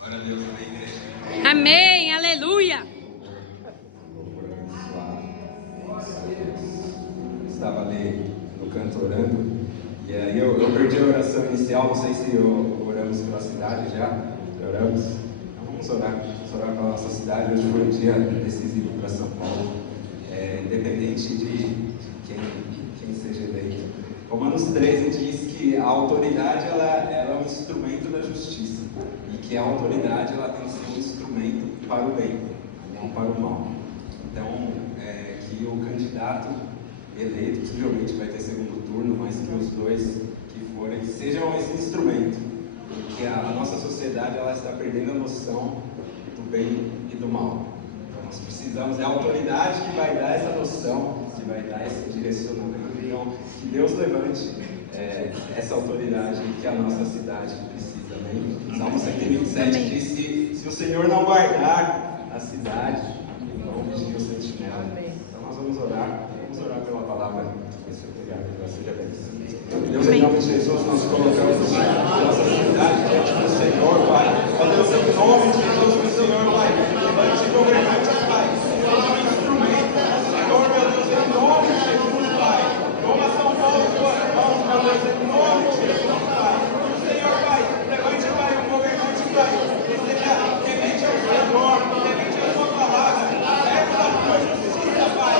Glória a Deus, amém, igreja. Amém, aleluia. Estava ali no canto orando, e aí eu perdi a oração inicial. Não sei se oramos pela cidade já. Oramos. Então vamos orar pela nossa cidade. Hoje foi um dia decisivo para São Paulo, independente de quem seja eleito. Romanos 13 diz que a autoridade ela é um instrumento da justiça, e que a autoridade ela tem que ser um instrumento para o bem, não para o mal. Então, que o candidato eleito, possivelmente vai ter segundo turno, mas que os dois que forem sejam esse instrumento, porque a nossa sociedade ela está perdendo a noção do bem e do mal. Então nós precisamos, é a autoridade que vai dar essa noção, que vai dar esse direcionamento. Então, que Deus levante essa autoridade que a nossa cidade precisa. Amém? Salmo 127 diz: se o Senhor não guardar a cidade, não vigia o sentinela. Então nós vamos orar pela palavra que Senhor pegar, que ela seja bênção. Deus, em nome de Jesus, nós colocamos a nossa cidade diante do Senhor, Pai. Ó Deus, em nome de Jesus, que o Senhor, Pai, levante governantes, Pai. Seja um instrumento, Senhor, meu Deus, em nome de Jesus, Pai. Toma São Paulo em tuas mãos, meu Deus, em nome de Jesus, Pai. Que o Senhor, Pai, levante, Pai, um governante, Pai, que seja temente ao Senhor, temente à sua palavra, perto da tua justiça, Pai.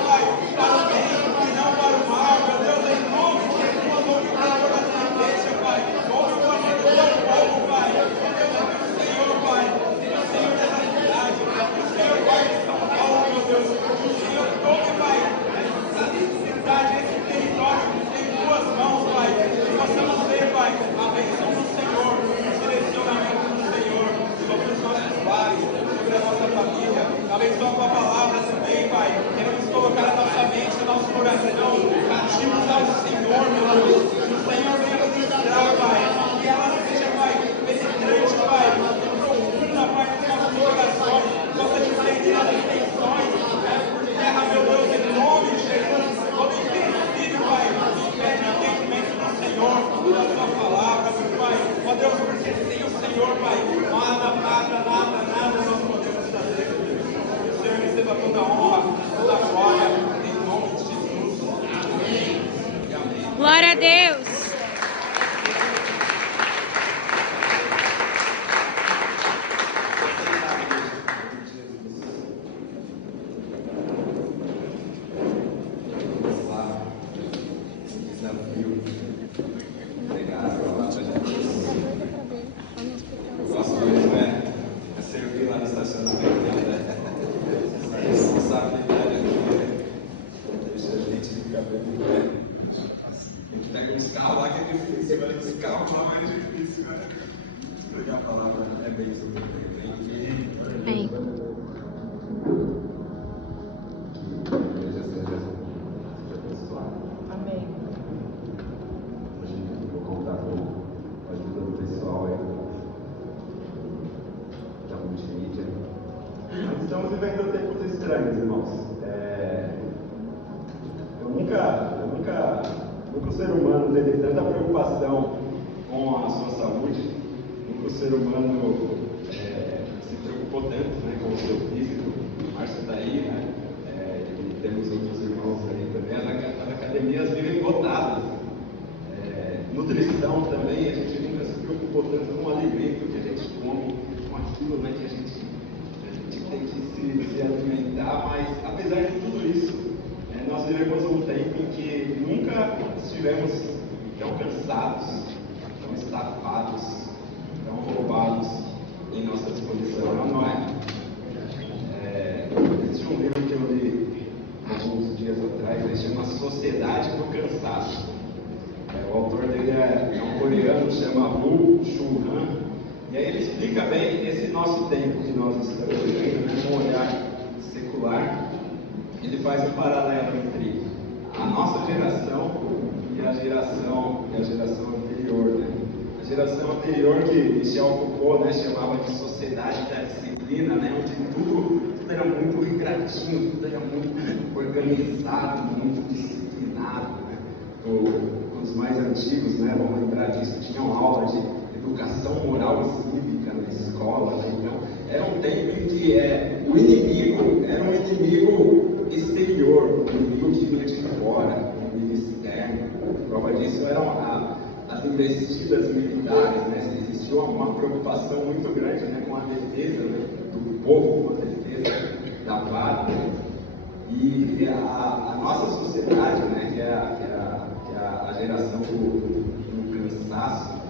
Pai, para o bem e não para o mal, meu Deus, em nome de Jesus, ouve o clamor da tua igreja, Pai, ouve o clamor do teu povo, Pai, meu Deus, que o Senhor, Pai, seja o Senhor dessa cidade, que o Senhor guarde São Paulo, meu Deus, que o Senhor tome, Pai, essa cidade, esse território em tuas mãos, Pai, que possamos ver, Pai, a bênção do Senhor, o direcionamento do Senhor sobre os nossos bares, sobre a nossa família. Abençoa a tua palavra também, Pai. Queremos colocar a nossa mente, o nosso coração cativos ao Senhor, meu Deus. Que o Senhor venha ministrar, Pai. Que ela seja, Pai, penetrante, Pai, profunda, Pai, nos nossos corações. Possa discernir as intenções por terra, meu Deus, em nome de Jesus. Todo empecilho, Pai, impede o entendimento do Senhor, da sua palavra, meu Pai. Ó Deus, porque sem o Senhor, Pai, nada nós podemos fazer. Que o Senhor receba toda a honra, toda a glória, em nome de Jesus. Amém. E amém. Glória a Deus. Vamos lá. Esse desafio. Pregar a palavra de Deus. Eu gosto mesmo é servir lá no estacionamento, né? Essa responsabilidade aqui deixa a gente ficar bem de pé. A gente pega uns carros lá que é difícil, agora os carros lá mais difícil, né? Pregar a palavra é bem sobre Amém. Que a igreja seja abençoada. Amém. Hoje eu vou contar com a ajuda do pessoal aí da multimídia. Nós estamos vivendo tempos estranhos, irmãos. Nunca o ser humano teve tanta preocupação com a sua saúde, nunca o ser humano se preocupou tanto, né, com o seu físico. O Márcio está aí, né? E temos outros irmãos aí também. As academias vivem lotadas. Nutrição também, a gente nunca se preocupou tanto com o alimento que a gente come, com aquilo, né, que a gente tem que se alimentar, mas apesar de tudo isso, nós vivemos um tempo em que nunca estivemos tão cansados, tão estafados, tão roubados em nossa disposição, não é? Existe um livro que eu li alguns dias atrás, ele chama Sociedade do Cansaço. O autor dele é um coreano, chama Woo Chul-han, e aí ele explica bem esse nosso tempo que nós estamos vivendo, né, com um olhar secular. Ele faz um paralelo entre a nossa geração e a geração anterior, né? A geração anterior que Michel Foucault, né, chamava de sociedade da disciplina, né, onde tudo era muito regradinho, tudo era muito organizado, muito disciplinado, né? Os mais antigos, né, vão lembrar disso, tinham aula de educação moral e cívica, tempo em que o inimigo era um inimigo exterior, um inimigo que vinha de fora, um inimigo externo. A prova disso eram as investidas militares, né? Existia uma preocupação muito grande, né, com a defesa, né, do povo, com a defesa da pátria. E a nossa sociedade, né, que é a geração do cansaço,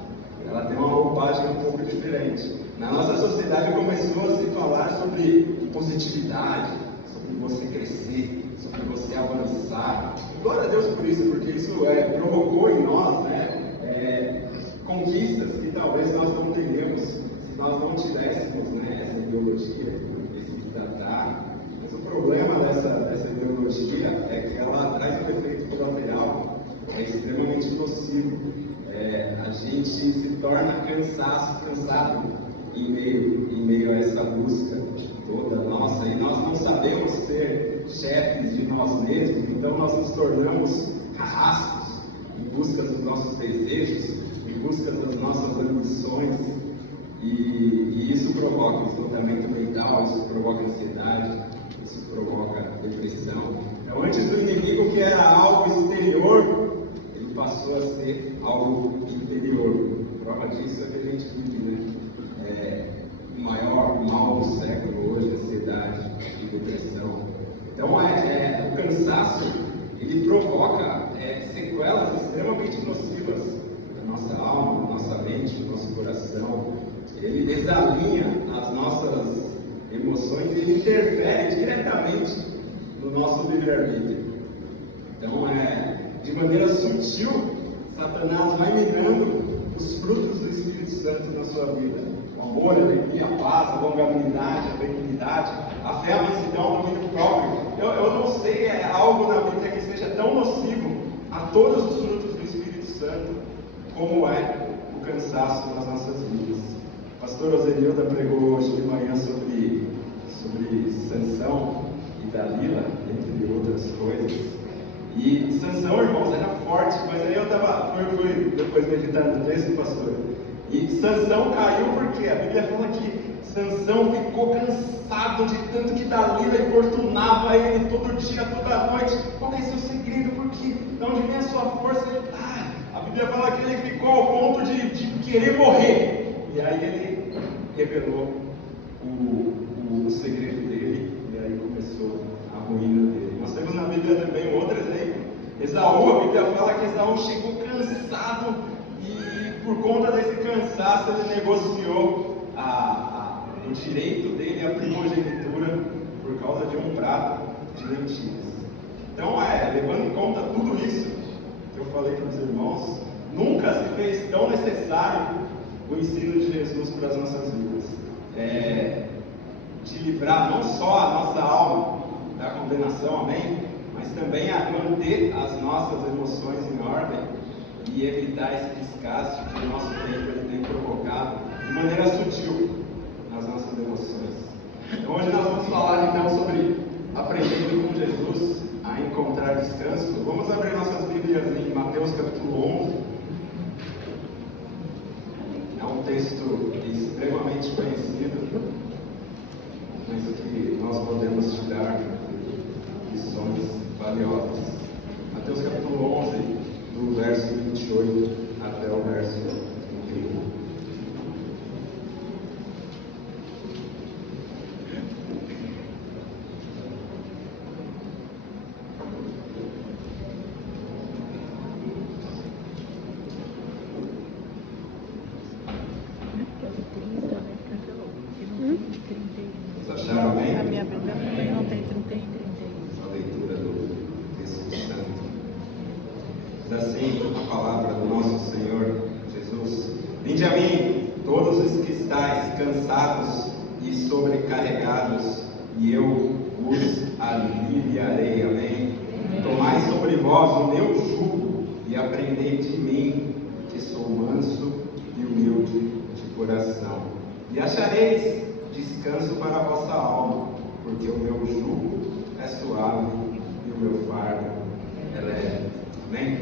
ela tem uma roupagem um pouco diferente. Na nossa sociedade começou a se falar sobre positividade, sobre você crescer, sobre você avançar. Glória a Deus por isso, porque isso provocou em nós, né, conquistas que talvez nós não teríamos se nós não tivéssemos, né, essa ideologia, esse tratar. Mas o problema dessa ideologia é que ela traz um efeito colateral extremamente nocivo. A gente se torna cansado em meio a essa busca toda nossa, e nós não sabemos ser chefes de nós mesmos, então nós nos tornamos carrascos em busca dos nossos desejos, em busca das nossas ambições, e isso provoca esgotamento mental, isso provoca ansiedade, isso provoca depressão. Então, antes do inimigo, que era algo exterior, ele passou a ser algo interior. A prova disso é que a gente vive, né, o maior mal do século hoje, ansiedade e depressão. Então, o cansaço, ele provoca sequelas extremamente nocivas na nossa alma, na nossa mente, no nosso coração. Ele desalinha as nossas emoções e interfere diretamente no nosso livre-arbítrio. Então, de maneira sutil, Satanás vai minando os frutos do Espírito Santo na sua vida: o amor, a alegria, a paz, a longanimidade, a benignidade, a fé, a mansidão, o domínio próprio. Eu não sei algo na Bíblia que seja tão nocivo a todos os frutos do Espírito Santo como o cansaço nas nossas vidas. O pastor Ozenilda pregou hoje de manhã sobre Sansão e Dalila, entre outras coisas. E Sansão, irmãos, era forte, mas aí eu fui depois meditando no texto, pastor. E Sansão caiu porque a Bíblia fala que Sansão ficou cansado de tanto que Dalila importunava ele todo dia, toda noite. Qual que é seu segredo? Porque de onde vem a sua força? A Bíblia fala que ele ficou ao ponto de querer morrer. E aí ele revelou o segredo dele, e aí começou a ruína dele. Nós temos na Bíblia também um outro exemplo. Esaú, a Bíblia fala que Esaú chegou cansado, e por conta desse cansaço ele negociou o direito dele à primogenitura por causa de um prato de lentilhas. Então, levando em conta tudo isso que eu falei para os irmãos, nunca se fez tão necessário o ensino de Jesus para as nossas vidas. De livrar não só a nossa alma da condenação, amém? Mas também a manter as nossas emoções em ordem e evitar esse desgaste que o nosso tempo ele tem provocado de maneira sutil nas nossas emoções. Então hoje nós vamos falar então sobre aprendendo com Jesus a encontrar descanso. Vamos abrir nossas Bíblias em Mateus capítulo 11. É um texto extremamente conhecido, mas que nós podemos tirar lições valiosas. Mateus capítulo 11, do verso 28 até o verso 31. Vocês acharam bem? A minha Bíblia também não tem 30 e 31. A leitura do texto santo. Diz assim a palavra do nosso Senhor Jesus: Vinde a mim, todos os que estáis cansados e sobrecarregados, e eu vos aliviarei. Amém? Tomai sobre vós o meu jugo e aprendei de mim, que sou manso e humilde de coração, e achareis descanso para a vossa alma, porque o meu jugo é suave e o meu fardo é leve. Amém?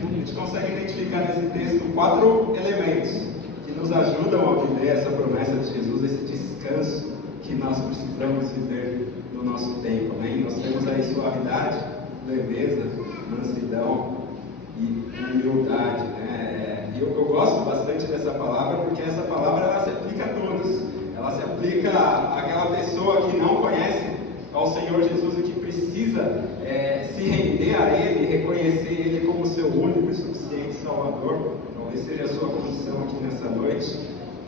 A gente consegue identificar nesse texto 4 elementos que nos ajudam a viver essa promessa de Jesus, esse descanso que que nós precisamos viver no nosso tempo, amém? Nós temos aí suavidade, leveza, mansidão e humildade, né? E eu gosto bastante dessa palavra, porque essa palavra ela se aplica a todos. Ela se aplica àquela pessoa que não conhece ao Senhor Jesus e que precisa se render a Ele, reconhecer Ele como seu único e suficiente Salvador. Talvez seja a sua condição aqui nessa noite.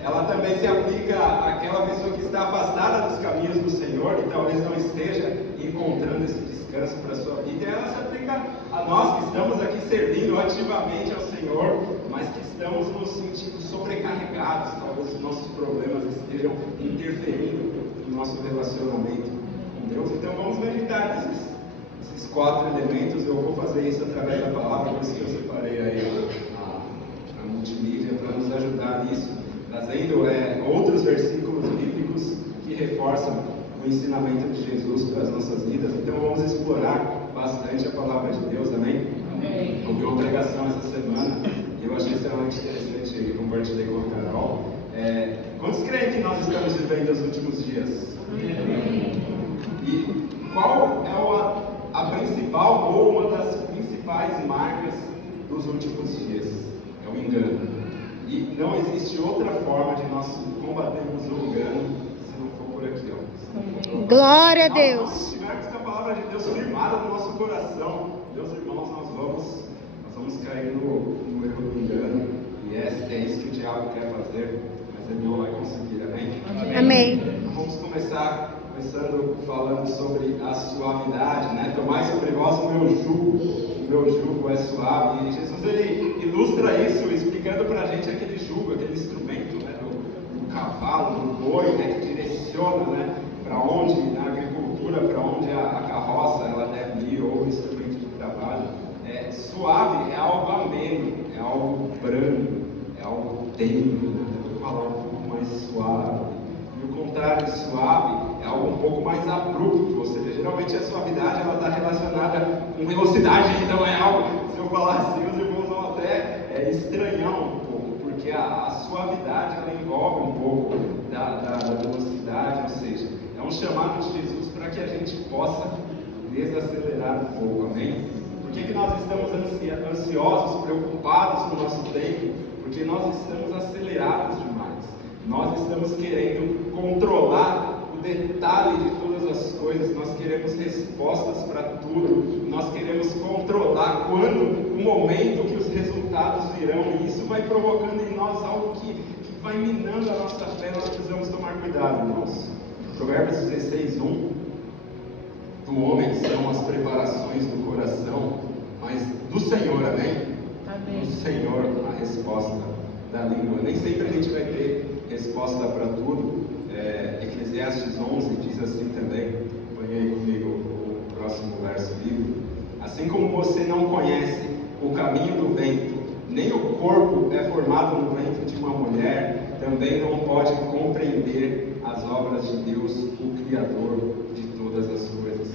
Ela também se aplica àquela pessoa que está afastada dos caminhos do Senhor e talvez não esteja encontrando esse descanso para a sua vida. E ela se aplica a nós que estamos aqui servindo ativamente ao Senhor, mas que estamos nos sentindo sobrecarregados. Talvez os nossos problemas estejam interferindo no nosso relacionamento com Deus. Então vamos meditar esses 4 elementos. Eu vou fazer isso através da palavra, por isso que eu separei aí a multimídia para nos ajudar nisso, trazendo outros versículos bíblicos que reforçam o ensinamento de Jesus para as nossas vidas. Então vamos explorar bastante a palavra de Deus, amém? Amém. Ouvi uma pregação essa semana e eu achei extremamente interessante e compartilhei com a Carol. Quantos creem que nós estamos vivendo os últimos dias? Amém. E qual é a principal ou uma das principais marcas dos últimos dias? É o engano. E não existe outra forma de nós combatermos o engano se não for por aqui, ó. Glória a Deus. Se tivermos com a palavra de Deus firmada no nosso coração, meus irmãos, nós vamos cair no erro do engano. E é isso que o diabo quer fazer, mas ele não vai conseguir, amém? Amém. Vamos começando falando sobre a suavidade, né? Tomai sobre vós o meu jugo é suave. E Jesus ele ilustra isso explicando para a gente aquele jugo, aquele instrumento, né? do cavalo, do boi, né? Que direciona, né? Para onde, na agricultura, para onde a carroça ela deve ir, ou o instrumento de trabalho. Suave é algo ameno, é algo brando, é algo tenro, né? Eu vou falar um pouco mais suave. E o contrário de suave é algo um pouco mais abrupto, ou seja, geralmente a suavidade ela está relacionada com velocidade, então é algo, se eu falar assim, os irmãos vão até estranhar um pouco, porque a suavidade ela envolve um pouco da velocidade, ou seja, é um chamado de Jesus para que a gente possa desacelerar um pouco, amém? Por que nós estamos ansiosos, preocupados com o nosso tempo? Porque nós estamos acelerados demais. Nós estamos querendo controlar o detalhe de todas as coisas, nós queremos respostas para tudo, nós queremos controlar quando, o momento que os resultados virão, e isso vai provocando em nós algo que vai minando a nossa fé. Nós precisamos tomar cuidado, irmãos. Provérbios 16:1: do homem são as preparações do coração, mas do Senhor, amém? Do Senhor a resposta da língua. Nem sempre a gente vai ter resposta para tudo. Eclesiastes 11 diz assim também, acompanhei comigo o próximo verso bíblico: assim como você não conhece o caminho do vento, nem o corpo é formado no ventre de uma mulher, também não pode compreender as obras de Deus, o Criador de todas as coisas.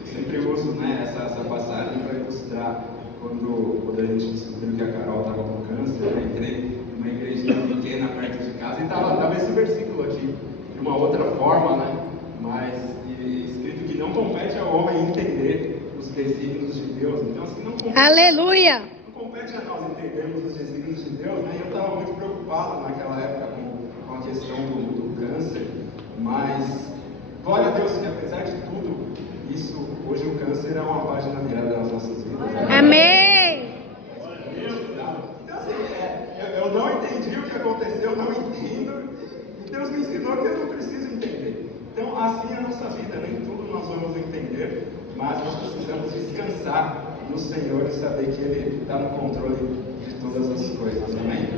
Eu sempre uso essa passagem para ilustrar quando a gente descobriu que a Carol estava com câncer. Eu entrei numa igrejinha pequena perto de casa e estava esse versículo aqui, de uma outra forma, né? Mas escrito que não compete ao homem entender os desígnios de Deus. Então, assim, não compete, Aleluia! não compete a nós entendermos os desígnios de Deus, né? E eu estava muito preocupado naquela época com a questão do câncer, mas glória a Deus que apesar de tudo isso, hoje o câncer é uma página virada nas nossas vidas. Amém! Então, assim, eu não entendi o que aconteceu, eu não entendo, e Deus me ensinou que eu não preciso entender. Então, assim é a nossa vida, nem tudo nós vamos entender, mas nós precisamos descansar no Senhor e saber que Ele está no controle de todas as coisas, amém?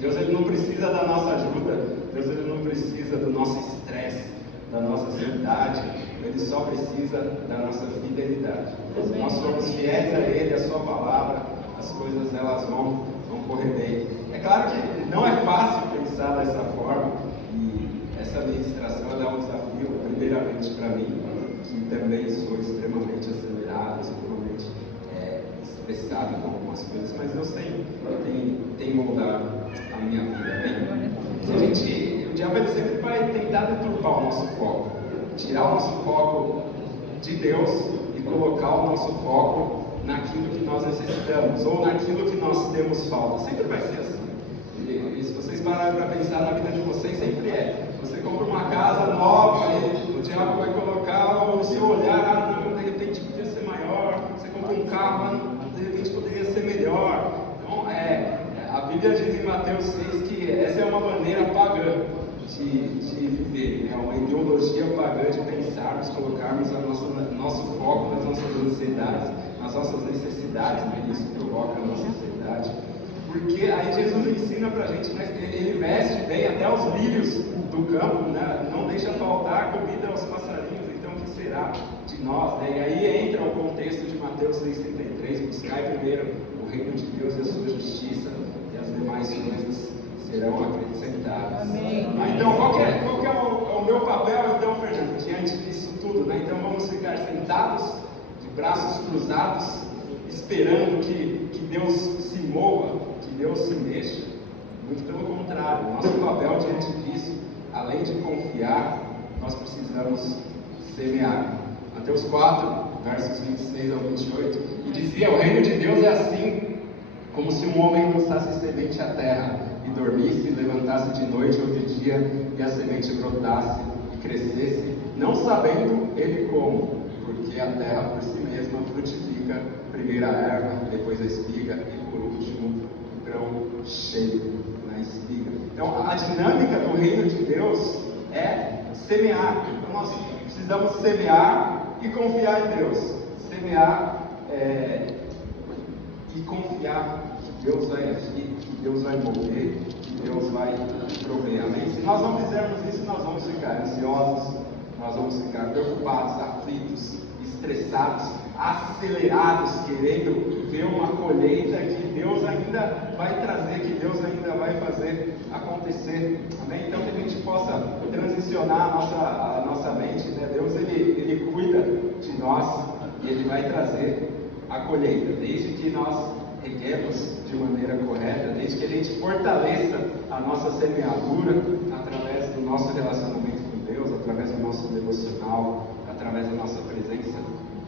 Deus ele não precisa da nossa ajuda, Deus ele não precisa do nosso estresse, da nossa ansiedade, Ele só precisa da nossa fidelidade. Se nós somos fiéis a Ele, a Sua palavra, as coisas elas vão correr bem. É claro que não é fácil pensar dessa forma, e essa ministração é um desafio, primeiramente para mim, que também sou extremamente acelerado, extremamente estressado com algumas coisas, mas Deus tem moldado a minha vida bem. Eu diabo ele sempre vai tentar deturpar o nosso foco, tirar o nosso foco de Deus e colocar o nosso foco naquilo que nós necessitamos ou naquilo que nós temos falta. Sempre vai ser assim. E se vocês pararem para pensar na vida de vocês, sempre é. Você compra uma casa nova e o diabo vai colocar o seu olhar, não, de repente podia ser maior. Você compra um carro, de repente poderia ser melhor. Então, a Bíblia diz em Mateus 6 que essa é uma maneira pagã de viver, né? Uma ideologia pagã de pensarmos, colocarmos nosso foco nas nossas ansiedades, nas nossas necessidades, né? Isso provoca a nossa ansiedade. Porque aí Jesus ensina pra gente, né? Ele veste bem até os lírios do campo, né? Não deixa faltar comida aos passarinhos, então o que será de nós, né? E aí entra o contexto de Mateus 6,33, buscai primeiro o reino de Deus e a sua justiça, e as demais coisas serão acrescentadas. Amém. Então, qual que é o meu papel, então, Fernando, diante disso tudo, né? Então, vamos ficar sentados, de braços cruzados, esperando que Deus se mova, que Deus se mexa? Muito pelo contrário, nosso papel diante disso, além de confiar, nós precisamos semear. Mateus 4, versos 26 ao 28, e dizia: o reino de Deus é assim, como se um homem lançasse semente à terra, e dormisse, levantasse de noite ou de dia, e a semente brotasse e crescesse, não sabendo ele como, porque a terra por si mesma frutifica, primeiro a erva, depois a espiga, e por último o grão cheio na espiga. Então, a dinâmica do reino de Deus é semear. Então, nós precisamos semear e confiar em Deus. Semear e confiar que Deus vai agir, que Deus vai mover, que Deus vai prover. Amém? Se nós não fizermos isso, nós vamos ficar ansiosos, nós vamos ficar preocupados, aflitos, estressados, acelerados, querendo ver uma colheita que Deus ainda vai trazer, que Deus ainda vai fazer acontecer. Amém? Então, que a gente possa transicionar a nossa mente, né? Deus, ele cuida de nós e Ele vai trazer a colheita, desde que nós reguemos de maneira correta, desde que a gente fortaleça a nossa semeadura através do nosso relacionamento com Deus, através do nosso devocional, através da nossa presença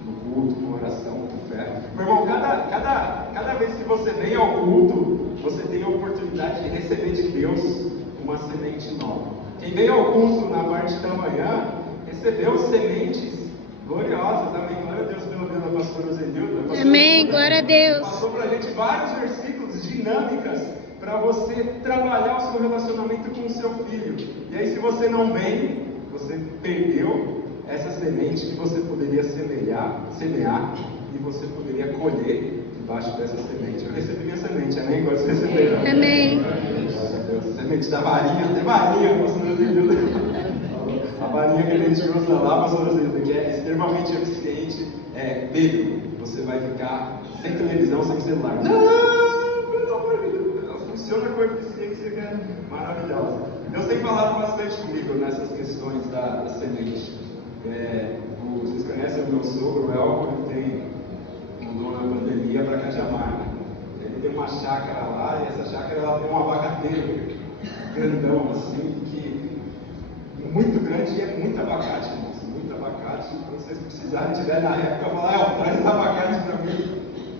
no culto, com oração, com fé. Meu irmão, cada vez que você vem ao culto, você tem a oportunidade de receber de Deus uma semente nova. Quem veio ao culto na parte da manhã, recebeu sementes gloriosas. Amém? Glória a Deus pela vida da pastora Zenilda. Amém, glória a Deus. Passou pra gente vários versículos, dinâmicas, para você trabalhar o seu relacionamento com o seu filho. E aí, se você não vem, você perdeu essa semente que você poderia semear, e você poderia colher debaixo dessa semente. Eu recebi minha semente, amém? Gosto de receber. Amém. Glória a Deus. Semente da varinha, até varinha, pastora Zenilda. A varinha que a gente usa lá, pastora Zenilda, que é extremamente eficiente, Pedro, você vai ficar sem televisão, sem celular. Não, pelo amor de Deus. Ela funciona com eficiência que é maravilhosa. Deus tem falado bastante comigo nessas questões da semente. Vocês conhecem o meu sogro, o Elco, ele mudou na pandemia para Cajamar. Né? Ele tem uma chácara lá, e essa chácara ela tem um abacateiro grandão assim, muito grande, e é muito abacate, irmãos, muito abacate. Então, se vocês precisarem, tiver na época, falar, traz abacate para mim.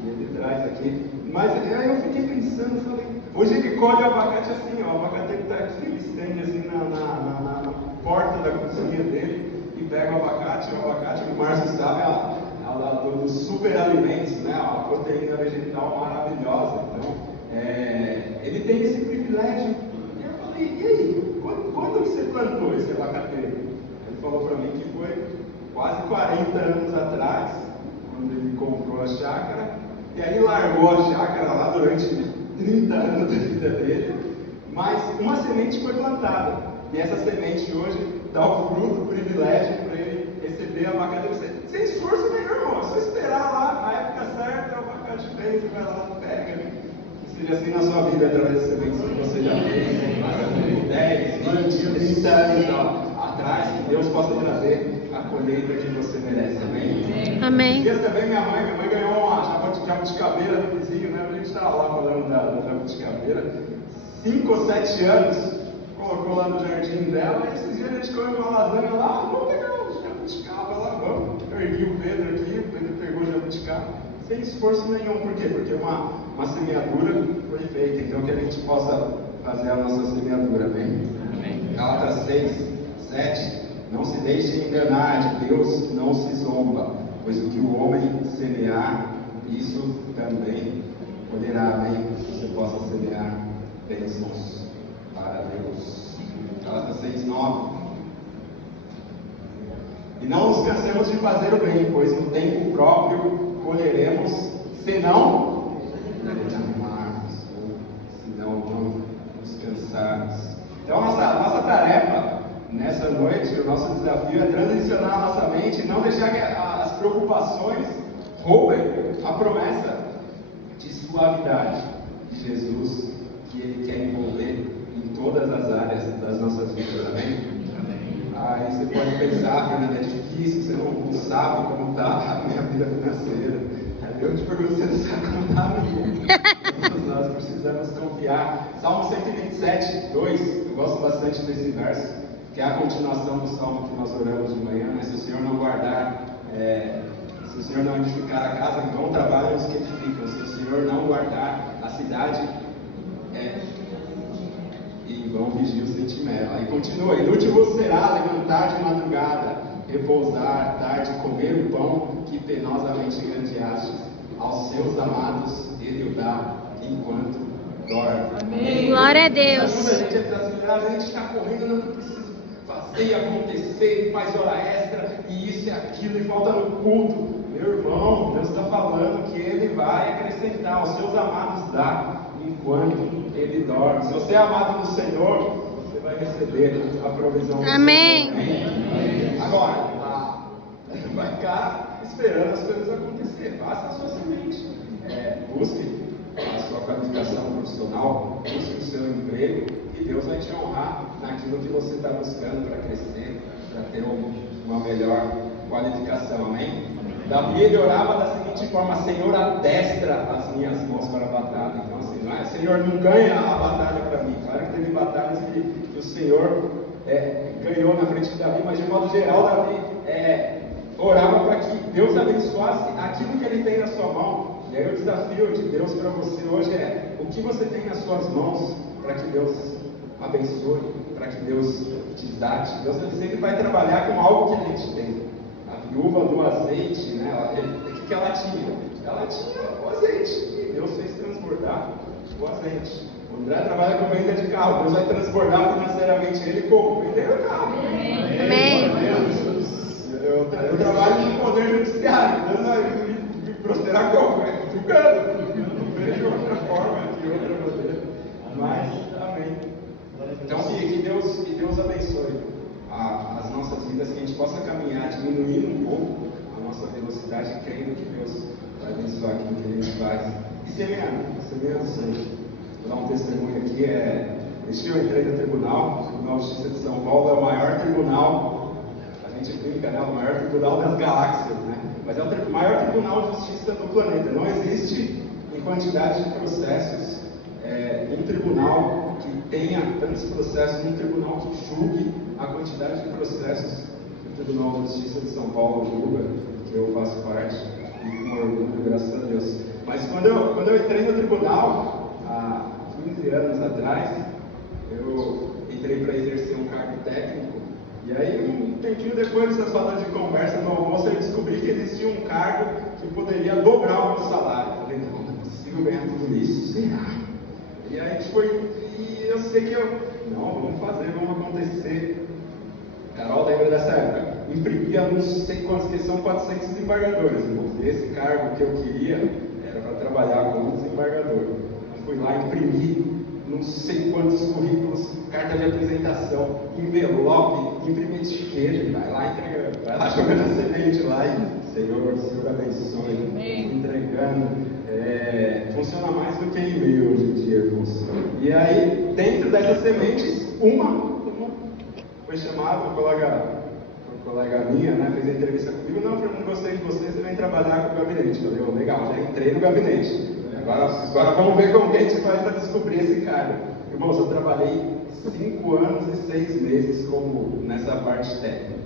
E ele traz aqui. Mas aí eu fiquei pensando, falei, hoje ele colhe o abacate assim, ó, o abacate está aqui, ele estende assim na porta da cozinha dele e pega o abacate, o Márcio sabe, dos super alimentos, né, a proteína vegetal maravilhosa. Então, ele tem esse privilégio. E eu falei, e aí? Quando você plantou esse abacateiro? Ele falou para mim que foi quase 40 anos atrás, quando ele comprou a chácara, e aí largou a chácara lá durante 30 anos da vida dele, mas uma semente foi plantada, e essa semente hoje dá o fruto, o privilégio para ele receber a abacateiro. Sem esforço nenhum, irmão, é só esperar lá, na época certa, o abacate vem, você vai lá e pega. Seja assim na sua vida, através das sementes que você já fez, 10, 20, 30 anos atrás, que Deus possa trazer a colheita que você merece, amém? Amém. Dias também minha mãe ganhou uma jabuticabeira do vizinho, né? A gente estava lá falando da jabuticabeira, 5 ou 7 anos, ficou colocou lá no jardim dela, e esses dias a gente comeu uma lasanha lá, vamos pegar um jabuticaba lá, vamos. Eu ergui o Pedro aqui, o Pedro pegou o jabuticaba, sem esforço nenhum. Por quê? Porque uma semeadura foi feita, então que a gente possa fazer a nossa semeadura, amém? Gálatas 6, 7, não se deixe enganar, de Deus não se zomba, pois o que o homem semear, isso também colherá, amém? Que você possa semear bênçãos para Deus. Gálatas 6, 9. E não nos cansemos de fazer o bem, pois no tempo próprio colheremos, se não desanimarmos, se não descansarmos. Então, nossa tarefa nessa noite, o nosso desafio é transicionar a nossa mente e não deixar que as preocupações roubem a promessa de suavidade de Jesus, que Ele quer envolver em todas as áreas das nossas vidas, amém? Aí você pode pensar, Fernando, é difícil, você não sabe como está a minha vida financeira. Aí eu te pergunto, você não sabe como está a minha? Todos nós precisamos confiar. Salmo 127, 2, eu gosto bastante desse verso, que é a continuação do salmo que nós oramos de manhã, mas se o Senhor não guardar, se o Senhor não edificar a casa, em vão trabalham os que edificam. Se o Senhor não guardar a cidade, em vão vigia o sentinela. Aí continua: inútil vos será levantar de madrugada, repousar tarde, comer o pão que penosamente grandeastes. Aos seus amados Ele o dá enquanto dorme. Amém. Glória a Deus. A gente é desacelerado, a gente está correndo, não precisa fazer e acontecer, faz hora extra, e isso e aquilo, e falta no culto. Meu irmão, Deus está falando que Ele vai acrescentar, os seus amados dá enquanto Ele dorme. Se você é amado do Senhor, você vai receber a provisão do Amém. Senhor. Amém. Agora, vai ficar esperando as coisas acontecer. Faça a sua semente. Busque a sua qualificação profissional, busque o seu emprego, e Deus vai te honrar naquilo que você está buscando para crescer, para ter uma melhor qualificação. Amém? Davi, ele orava da seguinte forma: Senhor, adestra as minhas mãos para a batalha. Então assim, não é Senhor, não ganha a batalha para mim. Claro que teve batalhas que o Senhor ganhou na frente de Davi, mas de modo geral Davi orava para que Deus abençoasse aquilo que ele tem na sua mão. E aí o desafio de Deus para você hoje é: o que você tem nas suas mãos para que Deus abençoe, para que Deus te date. Deus sempre vai trabalhar com algo que a gente tem. A viúva do azeite, né? O que ela tinha? Ela tinha o azeite, e Deus fez transbordar o azeite. O André trabalha com venda de carro, Deus vai transbordar financeiramente ele como? Vendendo carro. Amém. Eu trabalho no poder judiciário, Deus vai me prosperar como? Julgando. Não vejo outra forma, de outra maneira. Mas, amém. Então, que Deus abençoe as nossas vidas, que a gente possa caminhar, diminuindo um pouco a nossa velocidade, crendo que Deus vai abençoar aquilo que a gente faz. E semeando sempre. Vou dar um testemunho aqui. Esse dia eu entrei no Tribunal de Justiça de São Paulo, é o maior tribunal, a gente brinca, né? O maior tribunal das galáxias, né? Mas é o maior tribunal de justiça do planeta. Não existe, em quantidade de processos, um tribunal que tenha tantos processos, um tribunal que julgue a quantidade de processos que o Tribunal de Justiça de São Paulo julga, que eu faço parte, e com orgulho, graças a Deus. Mas quando eu entrei no tribunal, há 15 anos atrás, eu entrei para exercer um cargo técnico, e aí um tempinho depois dessas rodas de conversa no almoço, eu descobri que existia um cargo que poderia dobrar o meu salário. Eu falei, não é possível ganhar tudo isso, será? E aí e eu sei que vamos fazer, vamos acontecer. Carol, lembra dessa época? Imprimia não sei quantos, que são 400 desembargadores. E esse cargo que eu queria era para trabalhar como desembargador. Eu fui lá imprimir não sei quantos currículos, carta de apresentação, envelope, imprimir etiqueta, vai lá entregando, vai lá jogando a semente lá e Senhor abençoe, entregando. Funciona mais do que e-mail hoje em dia, irmãos. E aí, dentro dessas sementes, uma foi chamada, uma colega minha, né, fez a entrevista comigo. Não, Fernando, gostei de você vem trabalhar com o gabinete. Eu falei, legal, já entrei no gabinete. Agora vamos ver como que a gente faz para descobrir esse cara. Irmãos, eu trabalhei 5 anos e 6 meses como nessa parte técnica.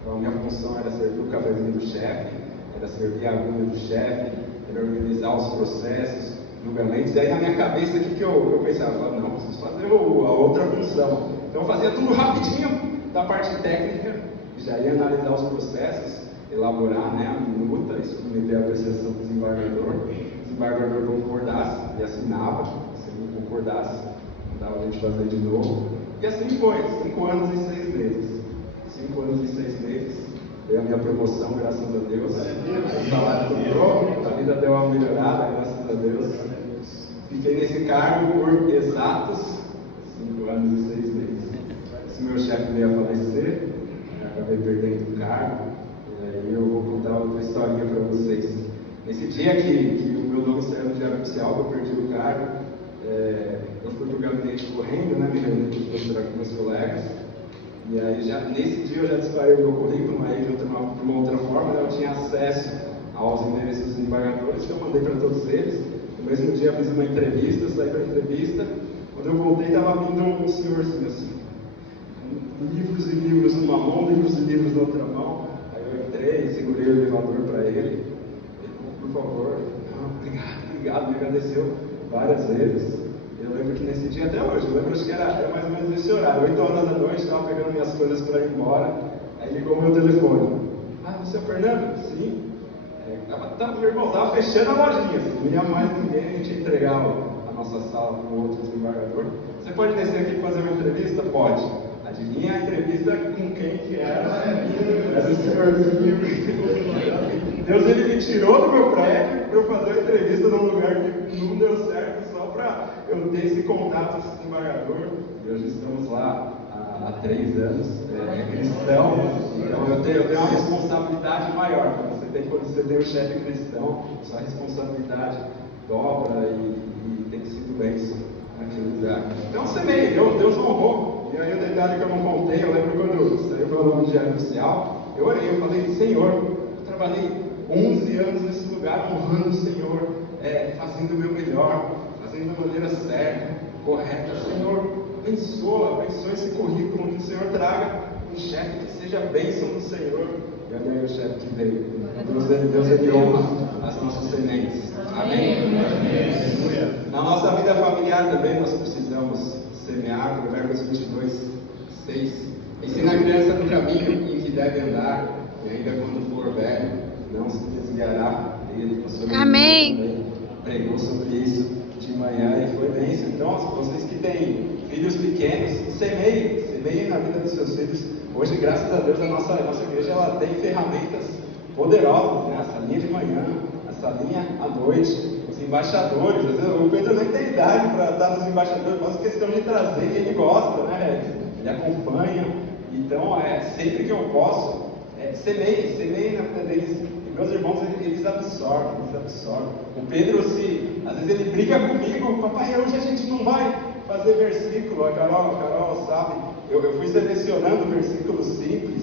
Então, a minha função era servir o cafezinho do chefe, era servir a agulha do chefe, era organizar os processos, julgamentos. E aí, na minha cabeça, o que eu pensava? Não, preciso fazer a outra função. Então, eu fazia tudo rapidinho da parte técnica, já ia analisar os processos, elaborar, né, a minuta, submeter a apreciação do desembargador. O desembargador concordasse e assinava, se não concordasse, mandava a gente fazer de novo. E assim foi, 5 anos e 6 meses. 5 anos e 6 meses, veio a minha promoção, graças a Deus. O salário dobrou, a vida deu uma melhorada, graças a Deus. Fiquei nesse cargo por exatos 5 anos e 6 meses. Esse meu chefe veio a falecer, acabei perdendo o cargo. E eu vou contar outra historinha para vocês. Nesse dia que o meu nome saiu no Diário Oficial, que eu perdi o cargo, eu fui para o gabinete correndo, né, me reuni com meus colegas. E aí, nesse dia, eu já disparei o meu currículo, aí de uma outra forma, né, eu tinha acesso aos endereços dos embargadores, que eu mandei para todos eles. No mesmo dia, fiz uma entrevista, saí para a entrevista. Quando eu voltei, estava vindo um senhorzinho assim, livros e livros numa mão, livros e livros na outra mão. Aí eu entrei, segurei o elevador para ele. Ele falou, por favor, não, obrigado, me agradeceu várias vezes. Eu lembro que nesse dia, até hoje, eu lembro que era mais ou menos esse horário, 8 horas da noite, estava pegando minhas coisas para ir embora. Aí ligou o meu telefone. Ah, você é o Fernando? Sim. Meu irmão estava fechando a lojinha, assim, não ia mais ninguém, a gente ia entregar a nossa sala para o outro desembargador. Você pode descer aqui e fazer uma entrevista? Pode. Adivinha a entrevista com quem que era? Esse senhorzinho. Deus, ele me tirou do meu prédio para eu fazer a entrevista num lugar que não deu certo, só para eu ter esse contato com esse desembargador. E hoje estamos lá há 3 anos, cristão, então eu tenho uma responsabilidade maior. Quando você tem um chefe cristão, sua responsabilidade dobra e tem sido bênção naquele lugar. Então semeia, Deus honrou. E aí o detalhe que eu não contei, eu lembro quando saiu meu nome no Diário Oficial, eu orei, eu falei, Senhor, eu trabalhei 11 anos nesse lugar, honrando o Senhor, fazendo o meu melhor, fazendo da maneira certa, correta. Senhor, abençoa esse currículo, que o Senhor traga um chefe que seja bênção do Senhor. E olha aí o chefe que veio. Deus ele honra as nossas sementes. Amém? Na nossa vida familiar também nós precisamos semear. Provérbios 22:6. Ensina a criança no caminho em que deve andar, e ainda quando for velho, não se desviará dele. Amém. Pregou sobre isso de manhã e foi bênção. Então, vocês que têm filhos pequenos, semeiem na vida dos seus filhos. Hoje, graças a Deus, a nossa igreja ela tem ferramentas poderosas, né? A salinha de manhã, a salinha à noite, os embaixadores. Às vezes, o Pedro nem tem idade para estar nos embaixadores, mas questão de trazer, e ele gosta, né? Ele acompanha. Então, sempre que eu posso, semeie na vida deles. E meus irmãos, eles absorvem. O Pedro, às vezes ele briga comigo, papai, hoje a gente não vai fazer versículo. A Carol sabe. Eu fui selecionando versículos simples,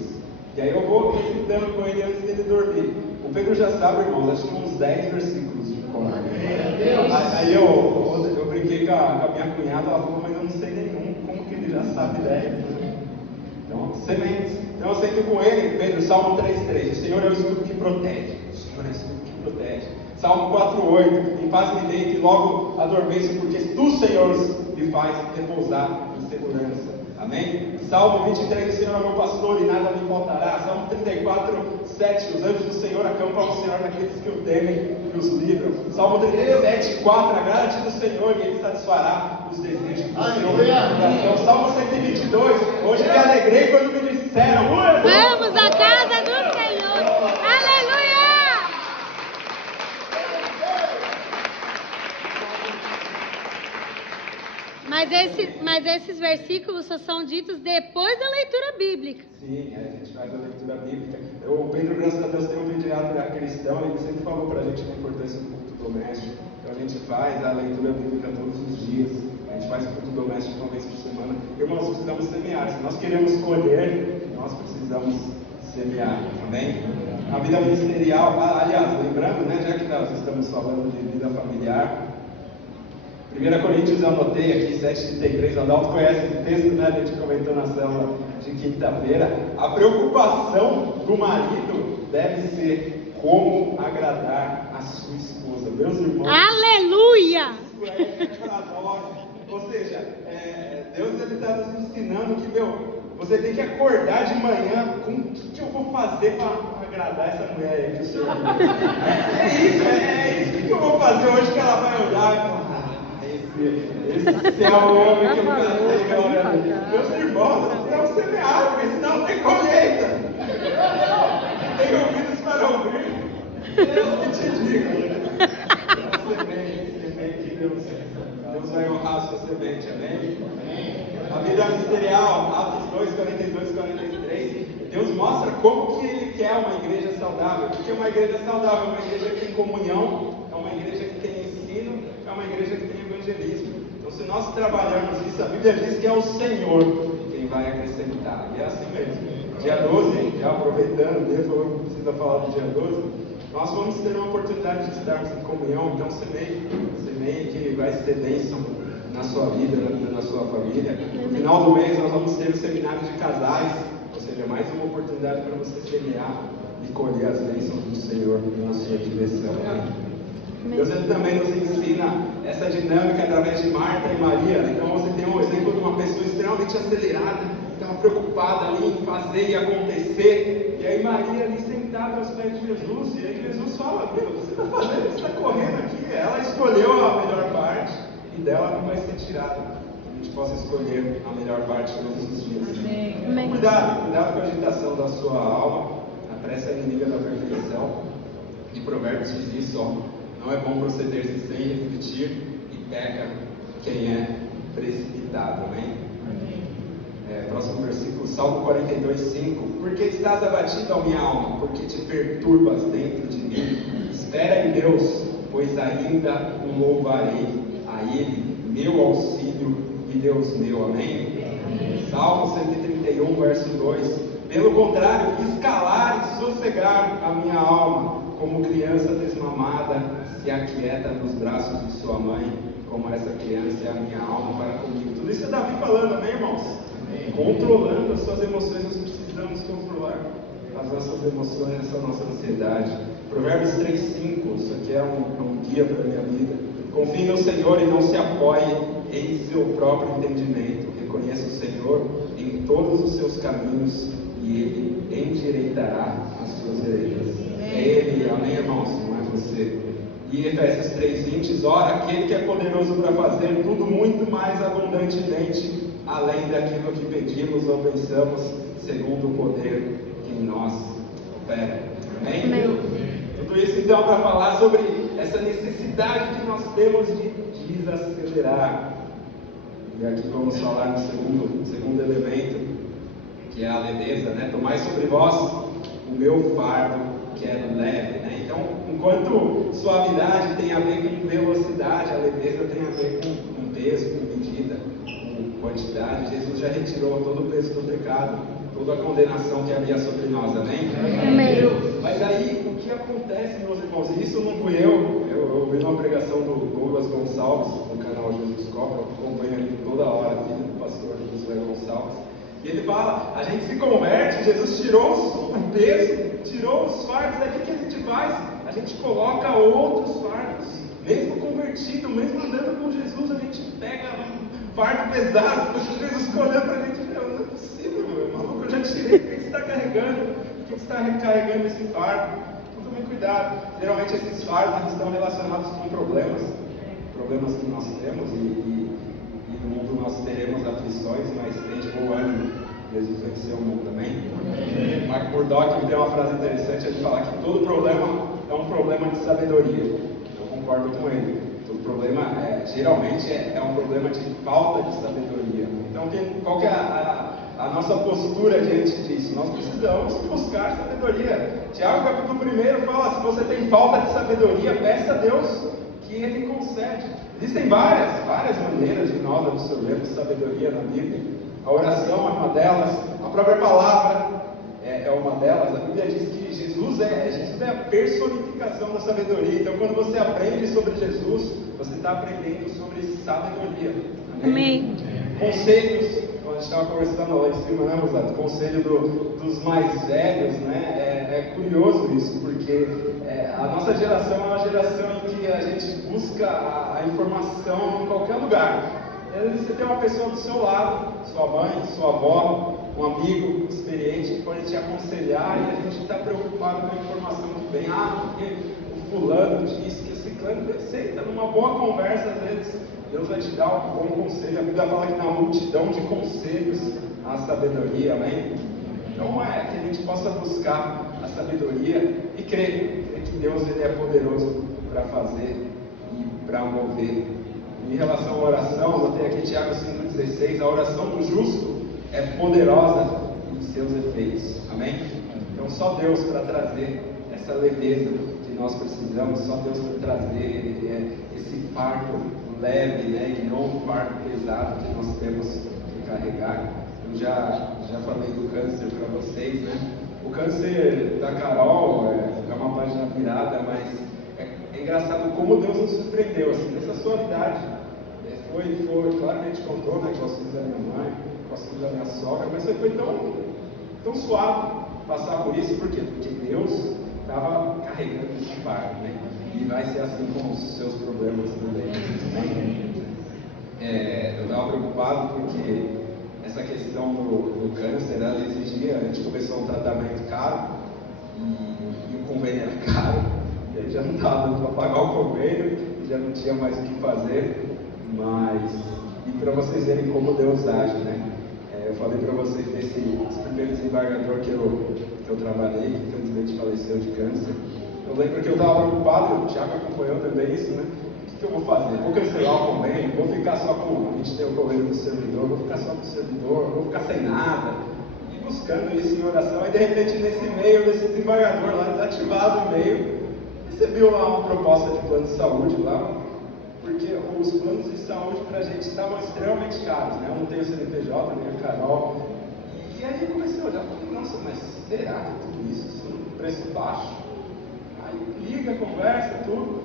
e aí eu vou recitando com ele antes dele dormir. O Pedro já sabe, irmãos, acho que uns 10 versículos de cor. Aí eu brinquei com a minha cunhada, ela falou, mas eu não sei nenhum, como que ele já sabe 10? Então, sementes. Então eu sento com ele, Pedro, Salmo 3:3, o Senhor é o escudo que protege. O Senhor é o escudo que protege. Salmo 4:8, em paz me deito e logo adormeço, porque tu, Senhor, me faz repousar em segurança. Amém? Salmo 23, o Senhor é meu pastor e nada me faltará. Salmo 34:7, os anjos do Senhor acampam ao Senhor naqueles que o temem e os livram. Salmo 37:4, agrada-te do Senhor e Ele satisfará os desejos do Senhor. Salmo 122, hoje me alegrei quando me disseram, vamos à casa do Senhor. Aleluia! Mas esses versículos só são ditos depois da leitura bíblica. Sim, a gente faz a leitura bíblica. O Pedro, graças a Deus, tem um pediatra cristão, ele sempre falou pra gente a importância do culto doméstico. Então a gente faz a leitura bíblica todos os dias. A gente faz o culto doméstico uma vez por semana. Irmãos, precisamos semear. Se nós queremos colher, nós precisamos semear. Amém? A vida ministerial, aliás, lembrando, né, já que nós estamos falando de vida familiar, 1 Coríntios eu anotei aqui, 7,33, o Adalto conhece esse texto, né? A gente comentou na célula de quinta-feira. A preocupação do marido deve ser como agradar a sua esposa. Meus irmãos, Aleluia! isso é para nós. Ou seja, Deus está nos ensinando que, você tem que acordar de manhã com o que eu vou fazer para agradar essa mulher aí que o Senhor me deu. É isso que eu vou fazer hoje, que ela vai olhar e falar, esse é o homem que eu casei, galera. Meus irmãos, nós precisamos semear, porque senão não tem colheita. Tem ouvidos para ouvir. Deus te diga. Semente que Deus vai honrar a sua semente, amém? A Bíblia ministerial, Atos 2, 42 e 43, Deus mostra como que Ele quer uma igreja saudável. O que é uma igreja saudável? É uma igreja que tem comunhão, é uma igreja que tem ensino, é uma igreja que tem evangelismo. Então, se nós trabalharmos isso, a Bíblia diz que é o Senhor quem vai acrescentar. E é assim mesmo. Dia 12, já aproveitando, Deus falou que precisa falar do dia 12, nós vamos ter uma oportunidade de estarmos em comunhão. Então, semeie que vai ser bênção na sua vida, na vida da sua família. No final do mês nós vamos ter o seminário de casais, ou seja, mais uma oportunidade para você semear e colher as bênçãos do Senhor na sua direção. Deus também nos ensina essa dinâmica através de Marta e Maria. Então você tem um exemplo de uma pessoa extremamente acelerada, que estava preocupada ali em fazer e acontecer, e aí Maria ali sentada aos pés de Jesus, e aí Jesus fala, meu, você está fazendo, você está correndo aqui. Ela escolheu a melhor parte, e dela não vai ser tirada. Que a gente possa escolher a melhor parte todos os dias. Amém. Cuidado com a agitação da sua alma. A pressa é inimiga da perfeição. E Provérbios diz isso, ó. Não é bom proceder-se sem refletir, e peca quem é precipitado. Amém? Próximo versículo, Salmo 42, 5. Por que estás abatido, ó minha alma? Por que te perturbas dentro de mim? Espera em Deus, pois ainda o louvarei. A Ele, meu auxílio e Deus meu. Amém? Salmo 131, verso 2. Pelo contrário, quis calar e sossegar a minha alma, como criança desmamada se aquieta nos braços de sua mãe, como essa criança é a minha alma para comigo. Tudo isso é Davi falando, amém, irmãos? Amém. Controlando as suas emoções, nós precisamos controlar as nossas emoções, essa nossa ansiedade. Provérbios 3:5, isso aqui é um guia para a minha vida. Confie no Senhor e não se apoie em seu próprio entendimento. Reconheça o Senhor em todos os seus caminhos e Ele endireitará as suas veredas. É Ele, amém, irmãos? Não é você. E Efésios 3:20, ora, aquele que é poderoso para fazer tudo muito mais abundantemente, além daquilo que pedimos ou pensamos, segundo o poder que em nós opera. Amém? Amém. Tudo isso então para falar sobre essa necessidade que nós temos de desacelerar. E aqui vamos falar no segundo elemento, que é a leveza, né? Tomai sobre vós o meu fardo, que é leve, né? Então, enquanto suavidade tem a ver com velocidade, a leveza tem a ver com peso, com medida, com quantidade. Jesus já retirou todo o peso do pecado, toda a condenação que havia sobre nós, amém? Amém. Mas aí, o que acontece, meus irmãos? Isso não fui eu vi uma pregação do Douglas Gonçalves, no canal Jesus Cobra, eu acompanho ele toda hora, filho do pastor Josué Gonçalves, e ele fala, a gente se converte, Jesus tirou o peso, tirou os fardos, aí o que a gente faz? A gente coloca outros fardos, mesmo convertido, mesmo andando com Jesus, a gente pega um fardo pesado, Jesus olhando pra gente, não é possível, meu maluco, eu já tirei, por que você está carregando? Por que você está recarregando esse fardo? Então tome cuidado, geralmente esses fardos eles estão relacionados com problemas que nós temos e no mundo nós teremos aflições, mas tem de bom ânimo, Jesus venceu o mundo, amém? Mark Murdock tem uma frase interessante, ele fala que todo problema é um problema de sabedoria. Eu concordo com ele. Todo problema geralmente é um problema de falta de sabedoria. Então qual que é a nossa postura diante disso? Nós precisamos buscar sabedoria. Tiago capítulo 1 fala, se você tem falta de sabedoria, peça a Deus que Ele concede. Existem várias maneiras de nós absorvermos sabedoria na Bíblia. A oração é uma delas, a própria palavra é uma delas. A Bíblia diz que Jesus Jesus é a personificação da sabedoria. Então, quando você aprende sobre Jesus, você está aprendendo sobre sabedoria. Amém. Conselhos, quando a gente estava conversando lá em cima, né, Rosato? Conselho dos mais velhos, né? É curioso isso, porque a nossa geração é uma geração em que a gente busca a informação em qualquer lugar. E às vezes você tem uma pessoa do seu lado, sua mãe, sua avó, um amigo experiente que pode te aconselhar, e a gente está preocupado com a informação que vem. Porque o fulano disse que esse ciclano, eu sei, está numa boa conversa, às vezes Deus vai te dar um bom conselho. A Bíblia fala que na multidão de conselhos há a sabedoria, amém? Então que a gente possa buscar a sabedoria e crer que Deus ele é poderoso para fazer e para mover. Em relação à oração, eu botei aqui Tiago 5,16, a oração do justo é poderosa em seus efeitos, amém? Então só Deus para trazer essa leveza que nós precisamos, só Deus para trazer esse fardo leve, né, e não um fardo pesado que nós temos que carregar. Eu já falei do câncer para vocês, né? O câncer da Carol é uma página virada, mas é engraçado como Deus nos surpreendeu, assim, nessa suavidade. Foi, claro que a gente contou, né, com os filhos da minha mãe, com os filhos da minha sogra, mas foi tão suave passar por isso, por quê? Porque Deus estava carregando esse fardo, né? E vai ser assim com os seus problemas também. Eu estava preocupado porque essa questão do câncer, ela exigia, a gente começou um tratamento caro e o convênio era caro, e aí já não estava dando para pagar o convênio, e já não tinha mais o que fazer, e para vocês verem como Deus age, né? Eu falei para vocês desse primeiro desembargador que eu trabalhei, que infelizmente faleceu de câncer. Eu lembro que eu estava preocupado, o Thiago acompanhou também isso, né? O que eu vou fazer? Vou cancelar o convênio? Vou ficar só com... A gente tem o convênio do servidor, vou ficar só com o servidor, vou ficar sem nada. E buscando isso em oração, e de repente nesse meio, desse desembargador lá, desativado no meio, recebi lá uma proposta de plano de saúde lá, porque os planos de saúde para a gente estavam extremamente caros, né? Eu não tenho CNPJ, nem a Carol. E aí eu comecei a olhar e falei, nossa, mas será que tudo isso é um preço baixo? Aí liga, conversa, tudo.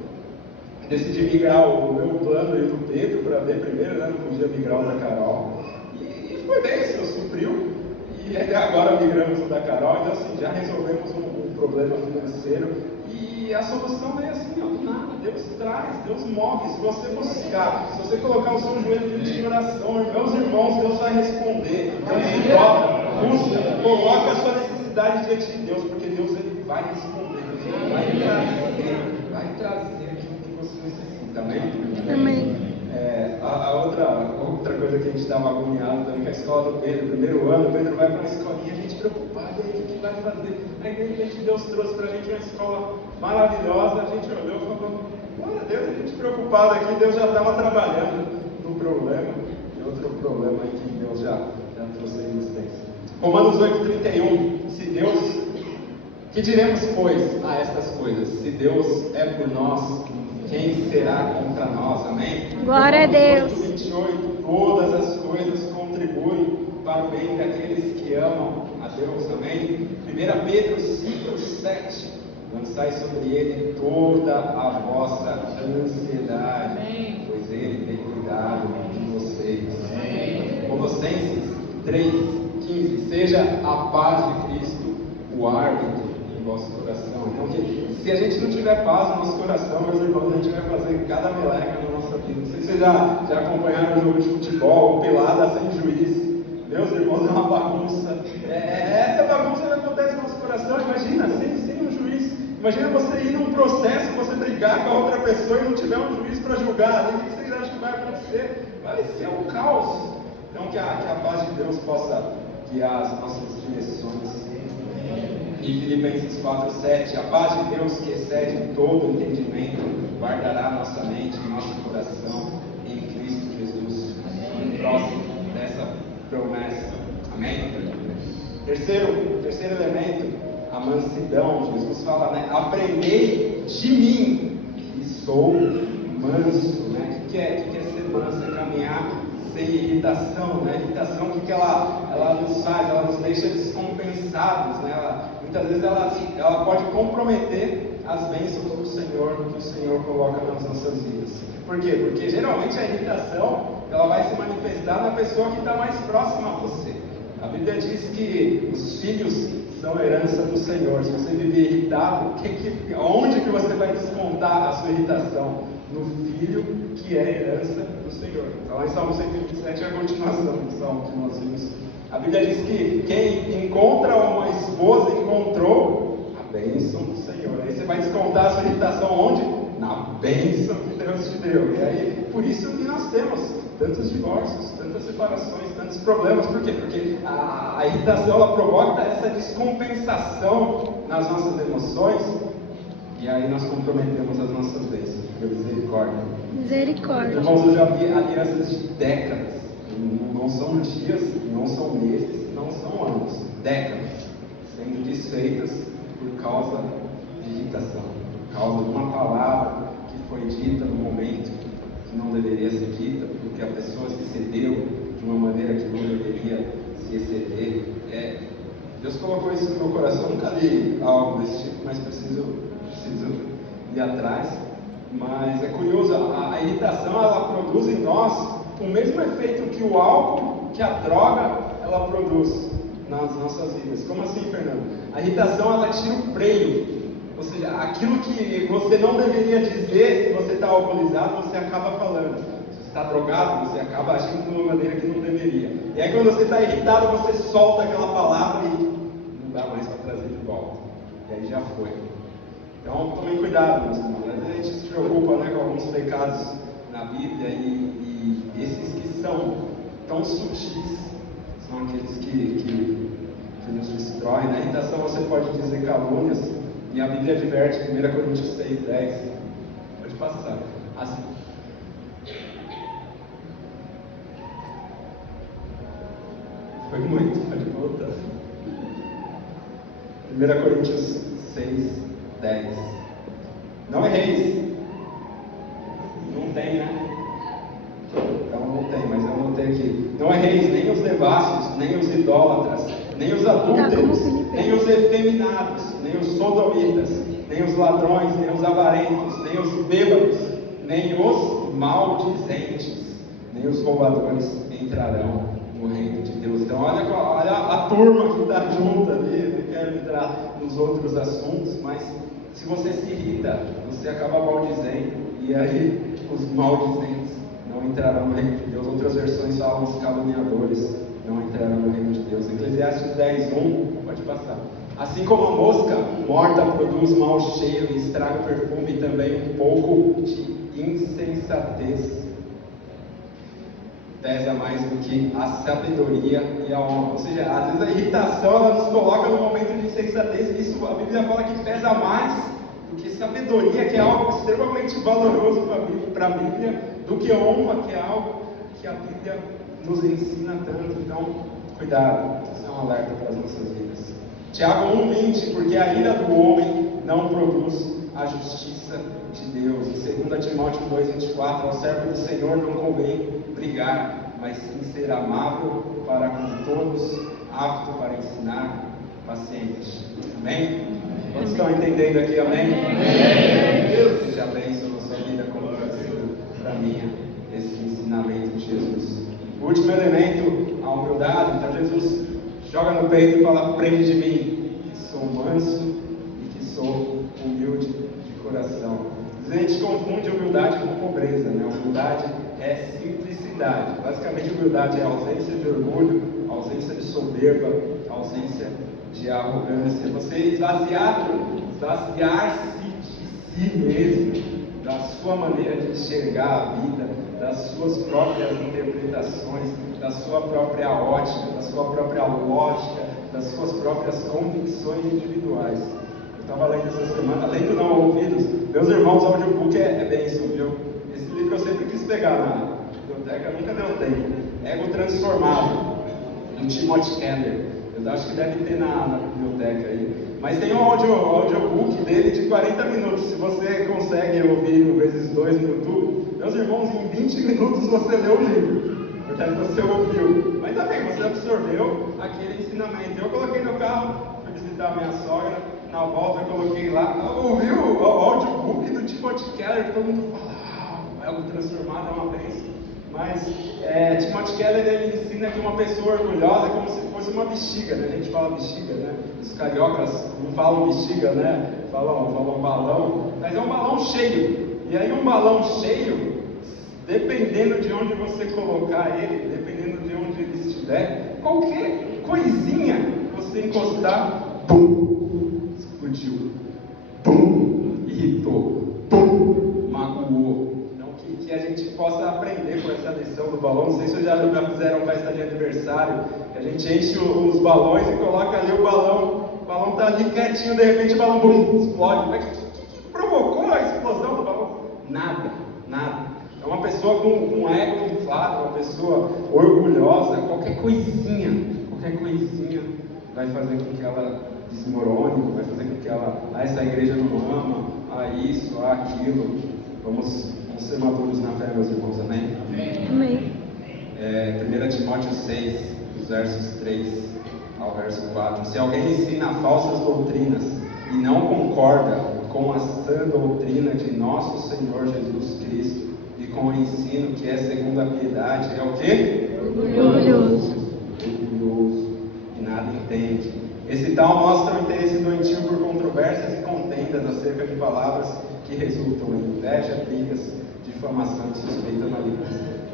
Decidi migrar o meu plano e do Pedro para ver primeiro, né? Não podia migrar o da Carol. E foi bem, assim, supriu. E agora migramos o da Carol, então assim, já resolvemos um problema financeiro. E a solução veio assim, ó, do nada. Deus traz, Deus move. Se você buscar, se você colocar o seu joelho em oração, meus irmãos, Deus vai responder. Então se dobra, busca, coloca a sua necessidade diante de Deus, porque Deus ele vai responder. Vai trazer aquilo que você necessita, amém? Amém. A outra coisa que a gente estava agoniado também, que a escola do Pedro, primeiro ano, o Pedro vai para uma escolinha, a gente preocupado, e aí, o que vai fazer? Aí de repente Deus trouxe para a gente uma escola maravilhosa, a gente olhou e falou, glória a Deus, a gente preocupado aqui, Deus já estava trabalhando no problema, e outro problema aí que Deus já trouxe a existência. Romanos 8,31, se Deus, que diremos, pois, a estas coisas? Se Deus é por nós, quem será contra nós? Amém? Glória a Deus. 28, todas as coisas contribuem para o bem daqueles que amam a Deus. Amém? 1 Pedro 5, 7. Lançai sobre ele toda a vossa ansiedade, Amém. pois ele tem cuidado de vocês. Amém. Colossenses 3, 15. Seja a paz de Cristo o árbitro do vosso coração. Então, se a gente não tiver paz no nosso coração, meus irmãos, a gente vai fazer cada meleca na nossa vida. Não sei se vocês já acompanharam o jogo de futebol, pelada sem juiz. Meus irmãos, é uma bagunça. Essa bagunça que acontece no nosso coração, imagina, sem um juiz. Imagina você ir num processo, você brigar com a outra pessoa e não tiver um juiz para julgar. O que vocês acham que vai acontecer? Vai ser um caos. Então, que a paz de Deus possa guiar as nossas direções. Em Filipenses 4,7, a paz de Deus que excede todo entendimento, guardará nossa mente e nosso coração em Cristo Jesus. Próximo dessa promessa. Amém? Terceiro elemento, a mansidão. Jesus fala, né? Aprendei de mim, que sou manso. Né? O que é ser manso? É caminhar sem irritação, né? Irritação, o que ela nos faz? Ela nos deixa descompensados, né? muitas vezes ela pode comprometer as bênçãos do Senhor, que o Senhor coloca nas nossas vidas. Por quê? Porque geralmente a irritação ela vai se manifestar na pessoa que está mais próxima a você. A Bíblia diz que os filhos são herança do Senhor. Se você viver irritado, onde que você vai descontar a sua irritação? No filho que é herança do Senhor. Então lá em Salmo 127 é a continuação do Salmo que nós vimos. A Bíblia diz que quem encontra uma esposa encontrou a bênção do Senhor. Aí você vai descontar a sua irritação onde? Na bênção que Deus te deu. E aí, por isso que nós temos tantos divórcios, tantas separações, tantos problemas. Por quê? Porque a irritação ela provoca essa descompensação nas nossas emoções. E aí nós comprometemos as nossas bênçãos. Misericórdia. Misericórdia. Irmãos, eu já vi alianças de décadas. Não são dias, não são meses, não são anos. Décadas. Sendo desfeitas por causa de irritação. Por causa de uma palavra que foi dita no momento que não deveria ser dita. Porque a pessoa se excedeu de uma maneira que não deveria se exceder. Deus colocou isso no meu coração. Nunca li algo desse tipo, mas preciso ir atrás. Mas é curioso, a irritação ela produz em nós o mesmo efeito que o álcool, que a droga, ela produz nas nossas vidas. Como assim, Fernando? A irritação ela tira o freio. Ou seja, aquilo que você não deveria dizer, se você está alcoolizado, você acaba falando. Se você está drogado, você acaba agindo de uma maneira que não deveria. E aí quando você está irritado, você solta aquela palavra e não dá mais para trazer de volta. E aí já foi. Então, tomem cuidado, meus irmãos. Às vezes a gente se preocupa, né, com alguns pecados na Bíblia e esses que são tão sutis são aqueles que nos destroem. Na irritação você pode dizer calúnias e a Bíblia adverte, 1 Coríntios 6:10. Pode passar. Assim. Foi muito, pode voltar. 1 Coríntios 6:10. Não erreis. Não tem, né? Então não tem, mas eu anotei aqui. Não erreis nem os devassos, nem os idólatras, nem os adúlteros, nem os efeminados, nem os sodomitas, nem os ladrões, nem os avarentos, nem os bêbados, nem os maldizentes, nem os roubadores entrarão no reino de Deus. Então olha a turma que está junta ali. Eu quero entrar nos outros assuntos, mas se você se irrita, você acaba maldizendo, e aí os maldizentes não entrarão no reino de Deus. Outras versões falam os caluniadores não entrarão no reino de Deus. Eclesiastes 10:1, pode passar. Assim como a mosca morta produz mau cheiro e estraga o perfume, também um pouco de insensatez pesa mais do que a sabedoria e a honra. Ou seja, às vezes a irritação ela nos coloca no momento de insensatez, e isso a Bíblia fala que pesa mais do que sabedoria, que é algo extremamente valoroso para a Bíblia, do que honra, que é algo que a Bíblia nos ensina tanto. Então, cuidado, isso é um alerta para as nossas vidas. Tiago 1:20, porque a ira do homem não produz a justiça de Deus. E 2 Timóteo 2:24, ao servo do Senhor não convém brigar, mas sim ser amável para com todos, apto para ensinar, paciente. Amém? Quantos estão entendendo aqui? Amém? Deus seja bênção na sua vida, como tem sido para mim esse ensinamento de Jesus. O último elemento, a humildade. Então Jesus joga no peito e fala: aprende de mim, que sou manso e que sou humilde de coração. A gente confunde humildade com pobreza, né? Humildade é simplicidade. Basicamente, humildade é ausência de orgulho, ausência de soberba, ausência de arrogância. Você esvaziar-se de si mesmo, da sua maneira de enxergar a vida, das suas próprias interpretações, da sua própria ótica, da sua própria lógica, das suas próprias convicções individuais. Eu estava lendo essa semana, lendo não, ouvidos. Meus irmãos, audiobook é bênção, viu? Esse livro eu sempre quis pegar na biblioteca, nunca deu tempo. Ego Transformado, do Timothy Keller. Eu acho que deve ter na biblioteca aí. Mas tem um audiobook dele de 40 minutos. Se você consegue ouvir no vezes 2 no YouTube, meus irmãos, em 20 minutos você leu o livro. Portanto, você ouviu. Mas também, você absorveu aquele ensinamento. Eu coloquei no carro, fui visitar a minha sogra, lá, ouvi o audiobook do Timothy Keller, todo mundo fala, algo transformado é uma bênção. Mas Timothy Keller, ele ensina que uma pessoa orgulhosa é como se fosse uma bexiga, né? A gente fala bexiga, né? Os cariocas não falam bexiga, né? Falam balão, mas é um balão cheio. E aí um balão cheio, dependendo de onde você colocar ele, dependendo de onde ele estiver, qualquer coisinha que você encostar, pum, explodiu, pum, irritou, pum, magoou. Então que a gente possa aprender com essa lição do balão. Não sei se já fizeram festa de aniversário, que a gente enche os balões e coloca ali o balão está ali quietinho, de repente o balão bum, explode. Mas o que provocou a explosão do balão? Nada. É uma pessoa com ego inflado, uma pessoa orgulhosa, qualquer coisinha vai fazer com que ela desmorone, vai fazer com que ela, essa igreja não ama, isso, aquilo. Vamos ser maduros na fé, meus irmãos, amém? Amém. 1 Timóteo 6, dos versos 3 ao verso 4. Se alguém ensina falsas doutrinas e não concorda com a sã doutrina de nosso Senhor Jesus Cristo e com o ensino que é segundo a piedade, é o quê? Orgulhoso. E nada entende. Esse tal mostra o interesse doentio por controvérsias e contendas acerca de palavras que resultam em inveja, brigas, difamação e suspeita maligna.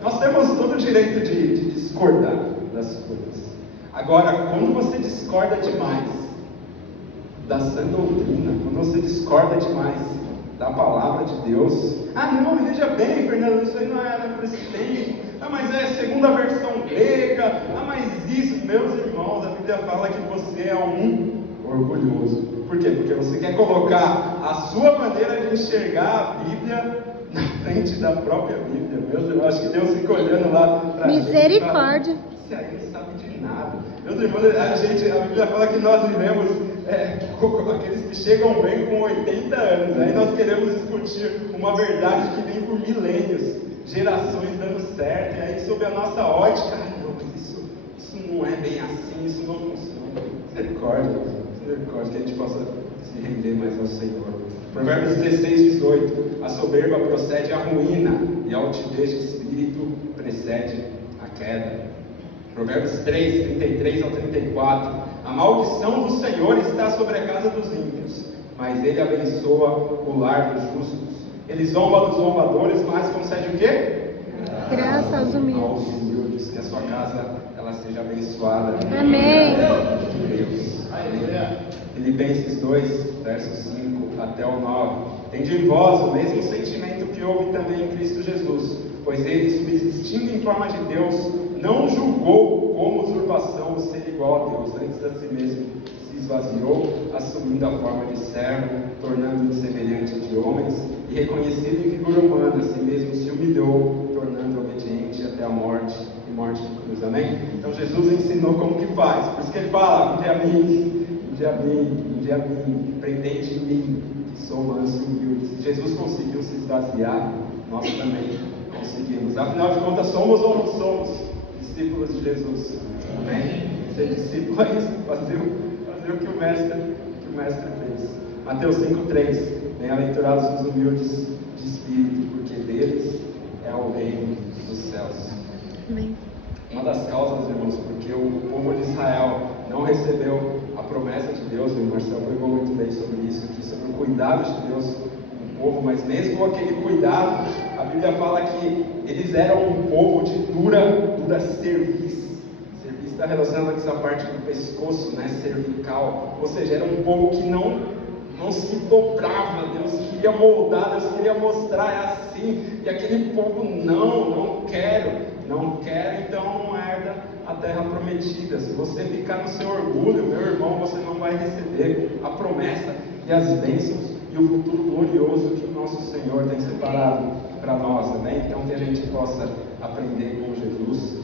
Nós temos todo o direito de discordar das coisas. Agora, quando você discorda demais da sã doutrina, quando você discorda demais da palavra de Deus, não, veja bem, Fernando, isso aí não era por esse tempo, mas é segunda versão grega, mas isso, meus irmãos, a Bíblia fala que você é um orgulhoso. Por quê? Porque você quer colocar a sua maneira de enxergar a Bíblia na frente da própria Bíblia. Meus irmãos, acho que Deus fica olhando lá para Misericórdia. Esse aí não sabe de nada. Meus irmãos, a Bíblia fala que nós vivemos aqueles que chegam bem com 80 anos. Aí nós queremos discutir uma verdade que vem por milênios, gerações dando certo. E aí, sob a nossa ótica, não, mas isso não é bem assim, isso não funciona. Misericórdia, que a gente possa se render mais ao Senhor. Provérbios 16, 18. A soberba procede à ruína e a altivez de espírito precede a queda. Provérbios 3, 33 ao 34. A maldição do Senhor está sobre a casa dos ímpios, mas Ele abençoa o lar dos justos. Ele zomba dos zombadores, mas concede o quê? Graças aos humildes. Que a sua casa ela seja abençoada. Amém. Deus. Filipenses 2, versos 5 até o 9. Tende em vós o mesmo sentimento que houve também em Cristo Jesus, pois ele, subsistindo em forma de Deus, não julgou como usurpação o ser igual a Deus, antes a si mesmo se esvaziou, assumindo a forma de servo, tornando-se semelhante de homens, e reconhecido em figura humana, a si mesmo se humilhou, tornando obediente até a morte, e morte de cruz. Amém? Então Jesus ensinou como que faz, por isso que ele fala, vinde a mim, pretende em mim, que sou manso e humilde. Se Jesus conseguiu se esvaziar, nós também conseguimos. Afinal de contas, somos ou não somos discípulos de Jesus? Amém? Ser discípulo é isso, fazer o que o mestre fez. Mateus 5,3. Bem-aventurados os humildes de espírito, porque deles é o reino dos céus. Amém. Uma das causas, irmãos, porque o povo de Israel não recebeu a promessa de Deus, o Marcelo pregou muito bem sobre isso aqui, sobre o cuidado de Deus com o povo, mas mesmo com aquele cuidado, a Bíblia fala que eles eram um povo de dura cerviz. Cerviz está relacionado com essa parte do pescoço, né, cervical, ou seja, era um povo que não se dobrava. Deus queria moldar, Deus queria mostrar, é assim, e aquele povo não quero, então não herda a terra prometida. Se você ficar no seu orgulho, meu irmão, você não vai receber a promessa e as bênçãos e o futuro glorioso que o nosso Senhor tem separado para nós, amém? Então que a gente possa aprender com Jesus,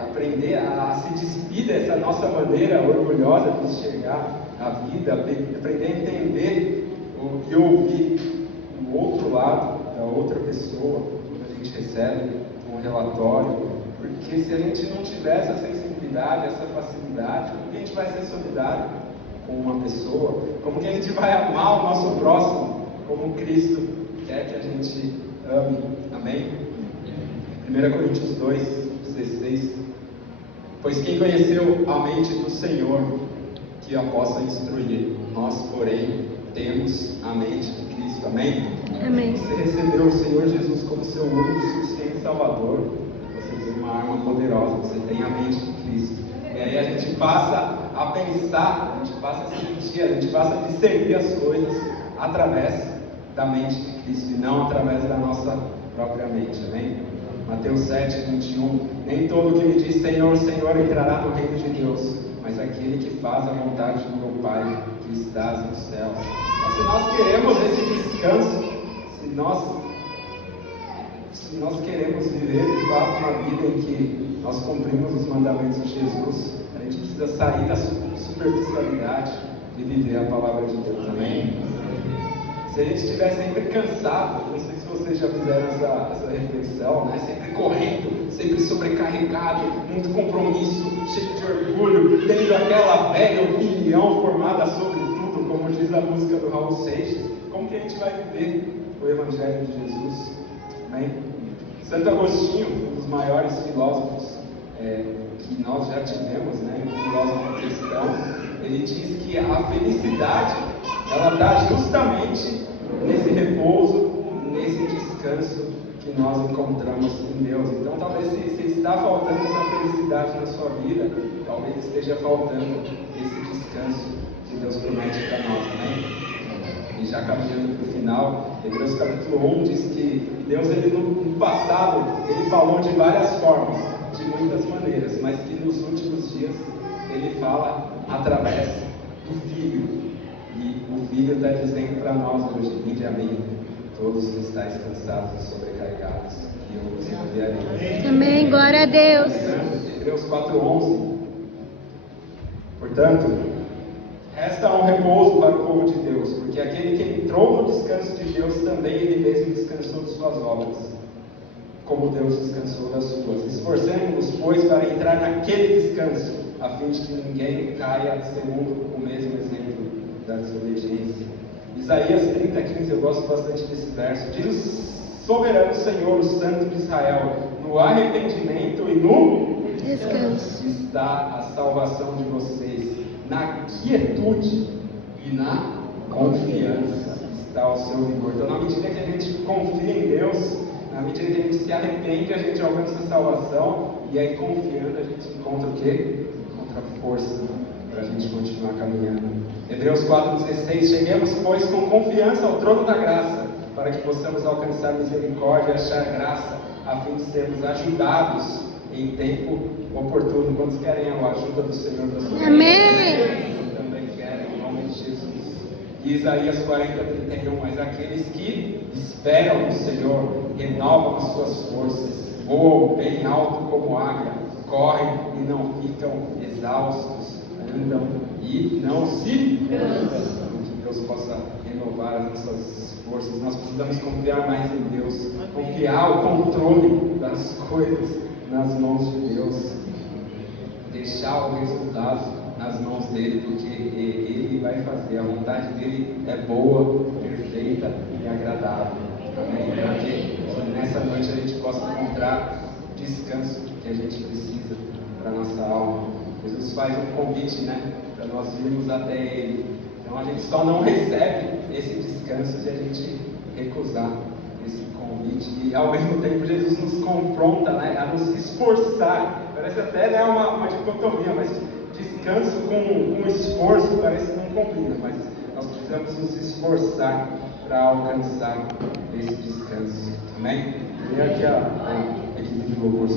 aprender a se despir dessa nossa maneira orgulhosa de enxergar a vida, aprender a entender e ouvir o outro lado da outra pessoa quando a gente recebe um relatório, porque se a gente não tiver essa sensibilidade, essa facilidade, como que a gente vai ser solidário? com uma pessoa, como que a gente vai amar o nosso próximo, como Cristo quer que a gente ame. Amém? 1 Coríntios 2:16. Pois quem conheceu a mente do Senhor, que a possa instruir. Nós, porém, temos a mente de Cristo. Amém? Amém. Você recebeu o Senhor Jesus como seu único e suficiente Salvador. Você tem uma arma poderosa. Você tem a mente de Cristo. E aí a gente passa a pensar, a gente passa a sentir, a gente passa a discernir as coisas através da mente de Cristo e não através da nossa própria mente. Amém? Mateus 7:21. Nem todo que me diz Senhor, Senhor entrará no reino de Deus, mas aquele que faz a vontade do meu Pai que estás no céu. Mas se nós queremos esse descanso, se nós queremos viver de fato uma vida em que nós cumprimos os mandamentos de Jesus, a gente precisa sair da superficialidade e viver a palavra de Deus. Amém? Se a gente estiver sempre cansado, não sei se vocês já fizeram essa reflexão, né? Sempre correndo, sempre sobrecarregado, muito compromisso, cheio de orgulho, tendo aquela velha opinião formada sobre tudo, como diz a música do Raul Seixas. Como que a gente vai viver o Evangelho de Jesus? Amém? Santo Agostinho, um dos maiores filósofos que nós já tivemos, né? Um filósofo cristão, ele diz que a felicidade ela está justamente nesse repouso, nesse descanso que nós encontramos em Deus. Então, talvez se está faltando essa felicidade na sua vida, talvez esteja faltando esse descanso que Deus promete para nós, né? E já caminhando para o final, Hebreus capítulo 1 diz que Deus, no passado, ele falou de várias formas, de muitas maneiras, mas que nos últimos dias ele fala através do Filho. E o Filho está dizendo para nós hoje: vinde a mim, todos que estáis cansados e sobrecarregados, e eu vos aliviarei. Amém, glória a Deus. Hebreus 4:11. Portanto, resta um repouso para o povo de Deus, porque aquele que entrou no descanso de Deus, também ele mesmo descansou de suas obras, como Deus descansou das suas. Esforcemos-nos, pois, para entrar naquele descanso, a fim de que ninguém caia segundo o mesmo exemplo da desobediência. Isaías 30:15, eu gosto bastante desse verso. Diz o soberano Senhor, o Santo de Israel: no arrependimento e no Descanso está a salvação de vocês, na quietude e na confiança está o seu vigor. Então, na medida que a gente confia em Deus, na medida que a gente se arrepende, a gente alcança a salvação, e aí confiando a gente encontra o quê? Encontra força para a gente continuar caminhando. Hebreus 4:16. Cheguemos, pois, com confiança ao trono da graça, para que possamos alcançar misericórdia e achar graça, a fim de sermos ajudados em tempo oportuno. Quantos querem a ajuda do Senhor da sua vida? Amém. Eu também quero, em nome de Jesus. E Isaías 40:31. Mas aqueles que esperam no Senhor renovam as suas forças, voam bem alto como águia, correm e não ficam exaustos, andam e não se cansam. Que Deus possa renovar as nossas forças. Nós precisamos confiar mais em Deus, confiar o controle das coisas nas mãos de Deus, deixar o resultado nas mãos dele, porque ele vai fazer. A vontade dele é boa, perfeita e agradável. Amém? Para que nessa noite a gente possa encontrar o descanso que a gente precisa para a nossa alma. Jesus faz um convite, né, para nós irmos até ele. Então a gente só não recebe esse descanso se a gente recusar esse convite. E ao mesmo tempo Jesus nos confronta, né, a nos esforçar. Parece até, né, uma dicotomia, mas descanso com esforço parece que não combina, mas nós precisamos nos esforçar para alcançar esse descanso. Amém? E aqui a equipe de louvor.